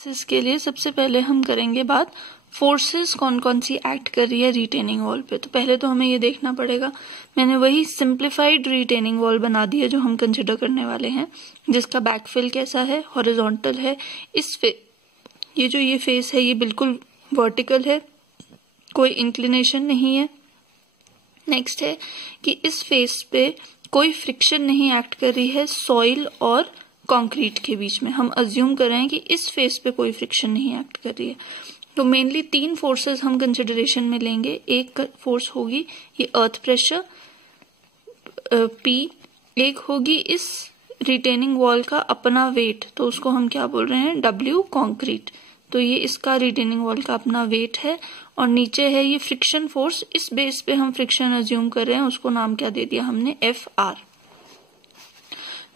इसके लिए सबसे पहले हम करेंगे बात फोर्सेस कौन कौन सी एक्ट कर रही है रिटेनिंग वॉल पे। तो पहले तो हमें ये देखना पड़ेगा, मैंने वही सिंप्लीफाइड रिटेनिंग वॉल बना दी है जो हम कंसिडर करने वाले हैं, जिसका बैकफिल कैसा है, हॉरिजॉन्टल है। ये फेस है ये बिल्कुल वर्टिकल है, कोई इंक्लिनेशन नहीं है। नेक्स्ट है कि इस फेस पे कोई फ्रिक्शन नहीं एक्ट कर रही है सॉइल और कंक्रीट के बीच में। हम अज्यूम कर रहे हैं कि इस फेस पे कोई फ्रिक्शन नहीं एक्ट कर रही है। तो मेनली 3 फोर्सेस हम कंसिडरेशन में लेंगे। एक फोर्स होगी ये अर्थ प्रेशर P, एक होगी इस रिटेनिंग वॉल का अपना वेट, तो उसको हम क्या बोल रहे हैं W कंक्रीट। तो ये इसका रिटेनिंग वॉल का अपना वेट है। और नीचे है ये फ्रिक्शन फोर्स, इस बेस पे हम फ्रिक्शन अज्यूम कर रहे हैं, उसको नाम क्या दे दिया हमने FR।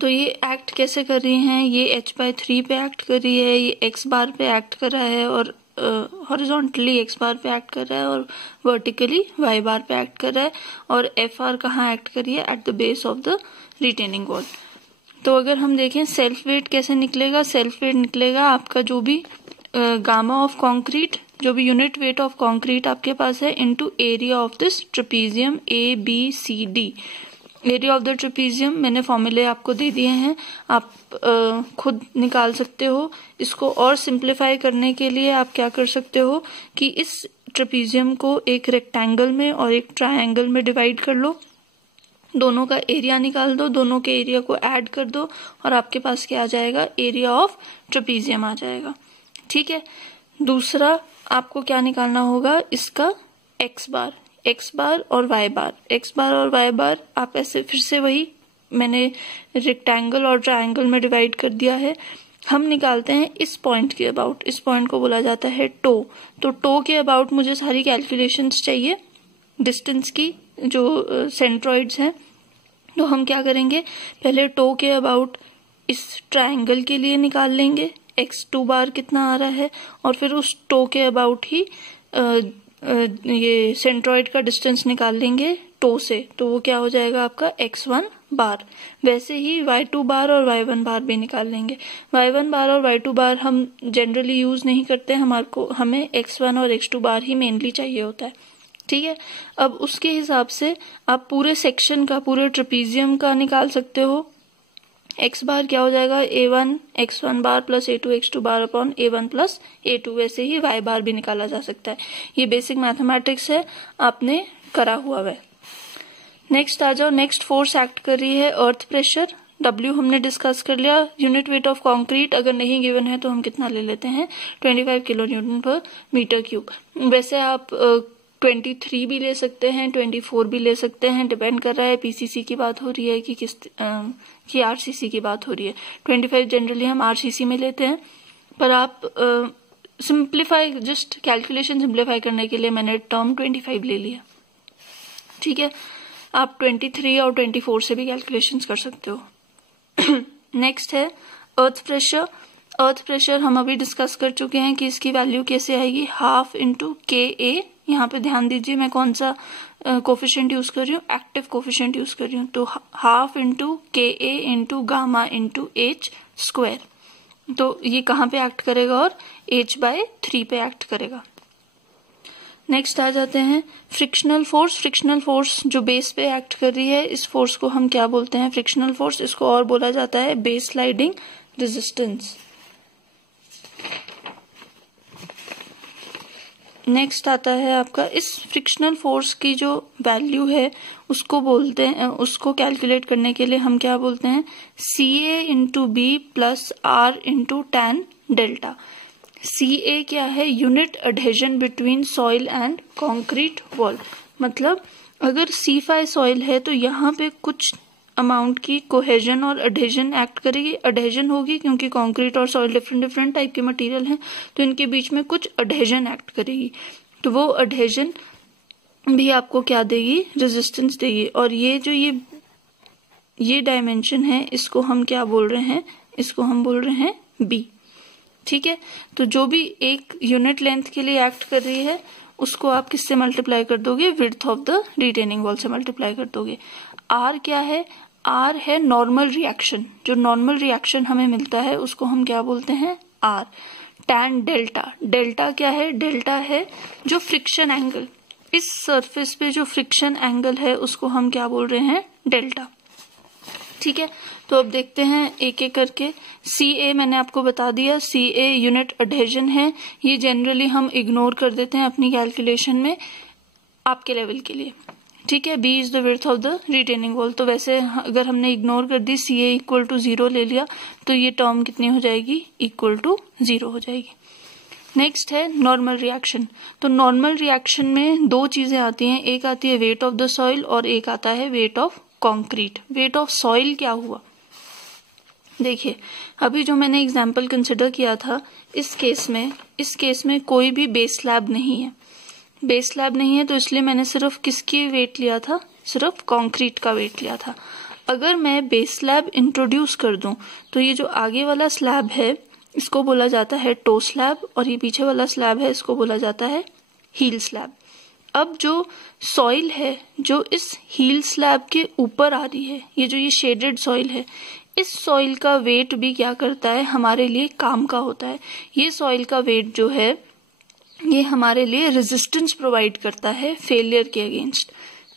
तो ये एक्ट कैसे कर रही हैं, ये H/3 पे एक्ट कर रही है, ये X बार पे एक्ट कर रहा है और हॉरिजॉन्टली X बार पे एक्ट कर रहा है और वर्टिकली Y बार पे एक्ट कर रहा है। और FR कहाँ एक्ट कर रही है, at the base of the retaining wall. तो अगर हम देखें सेल्फ वेट कैसे निकलेगा, सेल्फ वेट निकलेगा आपका जो भी गामा ऑफ कॉन्क्रीट, जो भी यूनिट वेट ऑफ कॉन्क्रीट आपके पास है, into area of this trapezium ABCD। Area of the trapezium मैंने फॉर्मूले आपको दे दिए हैं, आप खुद निकाल सकते हो। इसको और सिंप्लीफाई करने के लिए आप क्या कर सकते हो कि इस ट्रेपीजियम को एक रेक्टेंगल में और एक ट्रायंगल में डिवाइड कर लो, दोनों का एरिया निकाल दो, दोनों के एरिया को ऐड कर दो और आपके पास क्या आ जाएगा, एरिया ऑफ ट्रेपीजियम आ जाएगा। ठीक है। दूसरा आपको क्या निकालना होगा, इसका X बार और Y बार। आप ऐसे फिर से वही मैंने रेक्टेंगल और ट्रायंगल में डिवाइड कर दिया है। हम निकालते हैं इस पॉइंट के अबाउट, इस पॉइंट को बोला जाता है टो। तो टो के अबाउट मुझे सारी कैलकुलेशंस चाहिए डिस्टेंस की, जो सेंट्रॉइड्स हैं। तो हम क्या करेंगे, पहले टो के अबाउट इस ट्रायंगल के लिए निकाल लेंगे X2 बार कितना आ रहा है, और फिर उस टो के अबाउट ही ये सेंट्रॉइड का डिस्टेंस निकाल लेंगे टो से, तो वो क्या हो जाएगा आपका X1 बार। वैसे ही Y2 बार और Y1 बार भी निकाल लेंगे। Y1 बार और Y2 बार हम जनरली यूज नहीं करते, हमें X1 और X2 बार ही मेनली चाहिए होता है। ठीक है। अब उसके हिसाब से आप पूरे सेक्शन का, पूरे ट्रेपीजियम का निकाल सकते हो। X बार क्या हो जाएगा, A1 X1 bar plus A2 X2 bar upon A1 plus A2। वैसे ही Y बार भी निकाला जा सकता है। ये बेसिक मैथमेटिक्स है, आपने करा हुआ है। नेक्स्ट आ जाओ, नेक्स्ट फोर्स एक्ट कर रही है अर्थ प्रेशर। W हमने डिस्कस कर लिया। यूनिट वेट ऑफ कंक्रीट अगर नहीं गिवन है तो हम कितना ले लेते हैं, 25 किलो न्यूटन पर मीटर क्यूब। वैसे आप 23 भी ले सकते हैं, 24 भी ले सकते हैं, डिपेंड कर रहा है PCC की बात हो रही है कि RCC की बात हो रही है। 25 जनरली हम RCC में लेते हैं, पर आप सिंप्लीफाई, जस्ट कैलकुलेशन सिंप्लीफाई करने के लिए मैंने टर्म 25 ले लिया। ठीक है। आप 23 और 24 से भी कैलकुलेशंस कर सकते हो। नेक्स्ट है अर्थ प्रेशर। अर्थ प्रेशर हम अभी डिस्कस कर चुके हैं कि इसकी वैल्यू कैसे आएगी, हाफ इंटू KA। यहाँ पे ध्यान दीजिए मैं कौन सा कोफिशिएंट यूज कर रही हूँ, एक्टिव कोफिशिएंट यूज कर रही हूँ। तो half into KA into gamma into H square. तो ये कहाँ पे एक्ट करेगा, और H/3 पे एक्ट करेगा। नेक्स्ट आ जाते हैं फ्रिक्शनल फोर्स। फ्रिक्शनल फोर्स जो बेस पे एक्ट कर रही है, इस फोर्स को हम क्या बोलते हैं, फ्रिक्शनल फोर्स। इसको और बोला जाता है बेस स्लाइडिंग रेजिस्टेंस। नेक्स्ट आता है आपका, इस फ्रिक्शनल फोर्स की जो वैल्यू है उसको बोलते हैं, उसको कैलकुलेट करने के लिए हम क्या बोलते हैं, CA into B plus R into tan delta. CA क्या है, unit adhesion between soil and concrete wall. मतलब अगर C5 सॉइल है तो यहाँ पे कुछ अमाउंट की कोहेजन और अडहेजन एक्ट करेगी। अडहेजन होगी क्योंकि कंक्रीट और सॉइल डिफरेंट टाइप के मटेरियल हैं, तो इनके बीच में कुछ अडहेजन एक्ट करेगी। तो वो अडहेजन भी आपको क्या देगी, रेजिस्टेंस देगी। और ये जो ये डायमेंशन है, इसको हम क्या बोल रहे हैं, इसको हम बोल रहे हैं B। ठीक है। तो जो भी एक यूनिट लेंथ के लिए एक्ट कर रही है उसको आप किससे मल्टीप्लाई कर दोगे, width of the retaining wall से मल्टीप्लाई कर दोगे। R क्या है, R है नॉर्मल रिएक्शन। जो नॉर्मल रिएक्शन हमें मिलता है उसको हम क्या बोलते हैं, R। Tan delta. डेल्टा क्या है? डेल्टा है जो फ्रिक्शन एंगल, इस सरफेस पे जो फ्रिक्शन एंगल है उसको हम क्या बोल रहे हैं? डेल्टा। ठीक है, तो अब देखते हैं एक एक करके। CA मैंने आपको बता दिया, CA यूनिट अडहेजन है, ये जनरली हम इग्नोर कर देते हैं अपनी कैलकुलेशन में आपके लेवल के लिए। ठीक है, B is the width of the retaining wall. तो वैसे अगर हमने इग्नोर कर दी, CA इक्वल टू 0 ले लिया, तो ये टर्म कितनी हो जाएगी? इक्वल टू 0 हो जाएगी। नेक्स्ट है नॉर्मल रिएक्शन। तो नॉर्मल रिएक्शन में दो चीजें आती हैं, एक आती है वेट ऑफ द सॉइल और एक आता है weight of concrete. Wait of soil क्या हुआ? देखिए, अभी जो मैंने एग्जाम्पल कंसिडर किया था, इस केस में कोई भी बेस स्लैब नहीं है। बेस स्लैब नहीं है तो इसलिए मैंने सिर्फ किसकी वेट लिया था? सिर्फ कंक्रीट का वेट लिया था। अगर मैं बेस स्लैब इंट्रोड्यूस कर दूं तो ये जो आगे वाला स्लैब है इसको बोला जाता है टो स्लैब, और ये पीछे वाला स्लैब है इसको बोला जाता है हील स्लैब। अब जो सॉइल है जो इस हील स्लैब के ऊपर आ रही है, ये जो ये शेडेड सॉइल है, इस सॉइल का वेट भी क्या करता है? हमारे लिए काम का होता है। ये सॉइल का वेट जो है ये हमारे लिए रेजिस्टेंस प्रोवाइड करता है फेलियर के अगेंस्ट।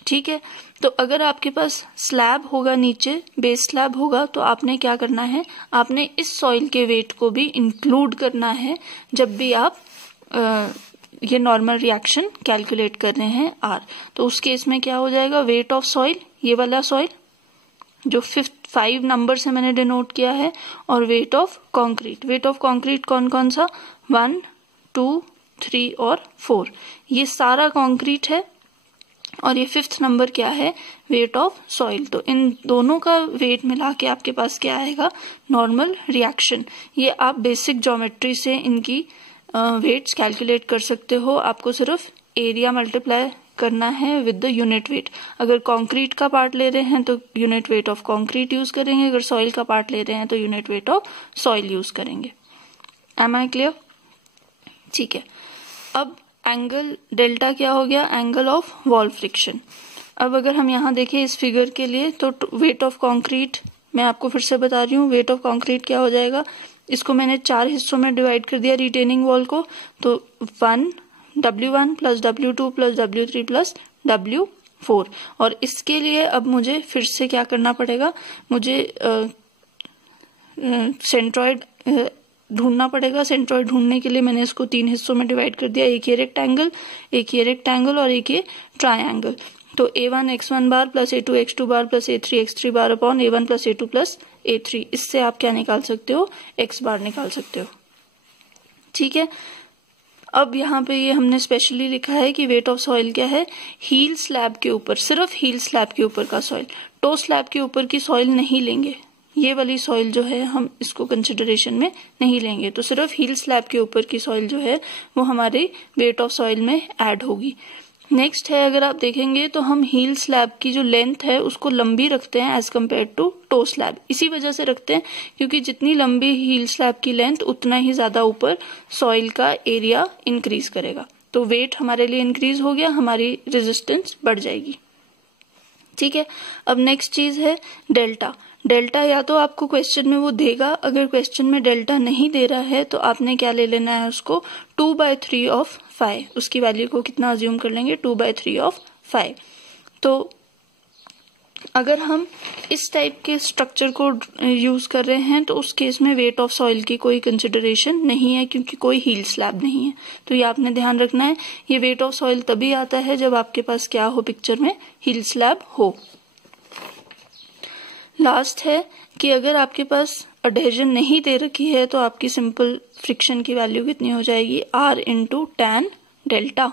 ठीक है, तो अगर आपके पास स्लैब होगा, नीचे बेस स्लैब होगा, तो आपने क्या करना है? आपने इस सॉइल के वेट को भी इंक्लूड करना है जब भी आप ये नॉर्मल रिएक्शन कैलकुलेट कर रहे हैं R। तो उस केस में क्या हो जाएगा? वेट ऑफ सॉइल, ये वाला सॉइल जो 5 नंबर से मैंने डिनोट किया है, और wait of concrete. Wait of concrete कौन कौन सा? 1, 2, 3 और 4, ये सारा कंक्रीट है। और ये 5th नंबर क्या है? Wait of soil. तो इन दोनों का वेट मिला के आपके पास क्या आएगा? Normal reaction. ये आप बेसिक ज्योमेट्री से इनकी वेट्स कैलकुलेट कर सकते हो। आपको सिर्फ एरिया मल्टीप्लाई करना है विद द यूनिट वेट। अगर कंक्रीट का पार्ट ले रहे हैं तो unit weight of concrete use करेंगे, अगर सॉइल का पार्ट ले रहे हैं तो unit weight of soil use करेंगे। Am I clear? ठीक है, अब एंगल डेल्टा क्या हो गया? Angle of wall friction. अब अगर हम यहाँ देखें इस फिगर के लिए, तो वेट ऑफ कंक्रीट मैं आपको फिर से बता रही हूँ, वेट ऑफ कंक्रीट क्या हो जाएगा? इसको मैंने 4 हिस्सों में डिवाइड कर दिया रिटेनिंग वॉल को, तो 1 W1 plus W2 plus W3 plus W4। और इसके लिए अब मुझे फिर से क्या करना पड़ेगा? मुझे सेंट्रॉइड ढूंढना पड़ेगा। सेंट्रॉइड ढूंढने के लिए मैंने इसको 3 हिस्सों में डिवाइड कर दिया, एक ये रेक्टेंगल, एक ये रेक्टेंगल और एक ये ट्रायंगल। तो A1 x1 bar plus A2 x2 bar plus A3 x3 bar upon A1 plus A2 plus A3, इससे आप क्या निकाल सकते हो? x बार निकाल सकते हो। ठीक है, अब यहाँ पे ये हमने स्पेशली लिखा है कि वेट ऑफ सॉइल क्या है? हील स्लैब के ऊपर, सिर्फ हील स्लैब के ऊपर का सॉइल, टो स्लैब के ऊपर की सॉइल नहीं लेंगे। ये वाली सॉइल जो है हम इसको कंसिडरेशन में नहीं लेंगे, तो सिर्फ हील स्लैब के ऊपर की सॉइल जो है वो हमारे वेट ऑफ सॉइल में ऐड होगी। नेक्स्ट है, अगर आप देखेंगे तो हम हील स्लैब की जो लेंथ है उसको लंबी रखते हैं as compare to toe slab. इसी वजह से रखते हैं क्योंकि जितनी लंबी हील स्लैब की लेंथ उतना ही ज्यादा ऊपर सॉइल का एरिया इंक्रीज करेगा। तो वेट हमारे लिए इंक्रीज हो गया, हमारी रेजिस्टेंस बढ़ जाएगी। ठीक है, अब नेक्स्ट चीज है डेल्टा। डेल्टा या तो आपको क्वेश्चन में वो देगा, अगर क्वेश्चन में डेल्टा नहीं दे रहा है तो आपने क्या ले लेना है? उसको 2/3 ऑफ 5, उसकी वैल्यू को कितना अज्यूम कर लेंगे? 2/3 ऑफ 5। तो अगर हम इस टाइप के स्ट्रक्चर को यूज कर रहे हैं तो उस केस में वेट ऑफ सॉइल की कोई कंसिडरेशन नहीं है क्योंकि कोई हील स्लैब नहीं है। तो ये आपने ध्यान रखना है, ये वेट ऑफ सॉइल तभी आता है जब आपके पास क्या हो? पिक्चर में हील स्लैब हो। लास्ट है कि अगर आपके पास अडहेजन नहीं दे रखी है तो आपकी सिंपल फ्रिक्शन की वैल्यू कितनी हो जाएगी? R into tan delta.